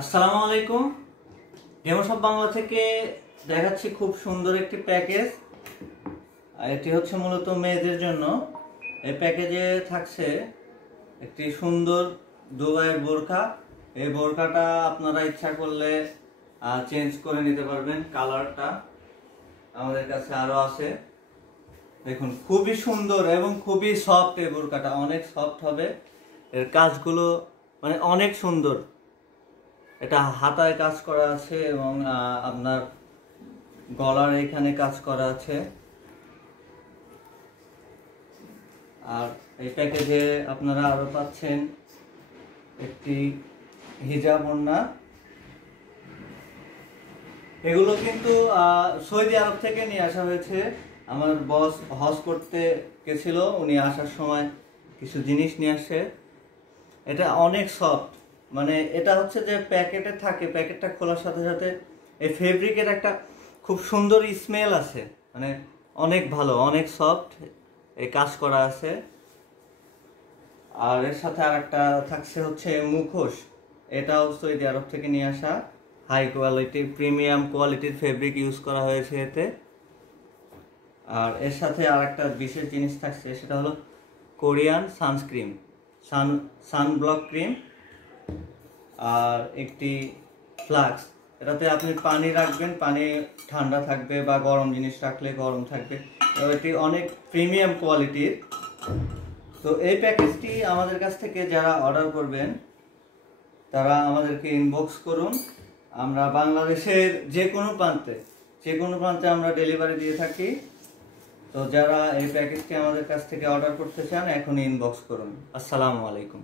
আসসালামু আলাইকুম। গেমশপ বাংলা থেকে দেখাচ্ছি খুব সুন্দর একটি প্যাকেজ। এটি হচ্ছে মূলত মেয়েদের জন্য। এই প্যাকেজে থাকছে একটি সুন্দর দুবাইয়ের বোরকা। এই বোরকাটা আপনারা ইচ্ছা করলে চেঞ্জ করে নিতে পারবেন। কালারটা আমাদের কাছে আরো আছে। দেখুন, খুবই সুন্দর এবং খুবই সফট। এই বোরকাটা অনেক সফট হবে। এর কাজগুলো মানে অনেক সুন্দর। এটা হাতায় কাজ করা আছে এবং আপনার গলার এখানে কাজ করা আছে। আর এই প্যাকেজে আপনারা আরো পাচ্ছেন একটি হিজাব ওড়না। এগুলো কিন্তু সৌদি আরব থেকে নিয়ে আসা হয়েছে। আমার বস হজ করতে গেছিল, উনি আসার সময় কিছু জিনিস নিয়ে আসে। এটা অনেক সফট, মানে এটা হচ্ছে যে প্যাকেটে থাকে, প্যাকেটটা খোলার সাথে সাথে এই ফেব্রিকের একটা খুব সুন্দর স্মেল আছে, মানে অনেক ভালো, অনেক সফট এই কাজ করা আছে। আর এর সাথে আর একটা থাকছে হচ্ছে মুখোশ। এটাও সৌদি আরব থেকে নিয়ে আসা, হাই কোয়ালিটি প্রিমিয়াম কোয়ালিটির ফেব্রিক ইউজ করা হয়েছে এতে। আর এর সাথে আর একটা বিশেষ জিনিস থাকছে, সেটা হলো কোরিয়ান সানস্ক্রিন, সানব্লক ক্রিম আর একটি ফ্লাক্স। এটাতে আপনি পানি রাখবেন, পানি ঠান্ডা থাকবে, বা গরম জিনিস রাখলে গরম থাকবে। এটি অনেক প্রিমিয়াম কোয়ালিটির। তো এই প্যাকেজটি আমাদের কাছ থেকে যারা অর্ডার করবেন তারা আমাদেরকে ইনবক্স করুন। আমরা বাংলাদেশের যে কোনো প্রান্তে আমরা ডেলিভারি দিয়ে থাকি। তো যারা এই প্যাকেজটি আমাদের কাছ থেকে অর্ডার করতে চান এখনই ইনবক্স করুন। আসসালামু আলাইকুম।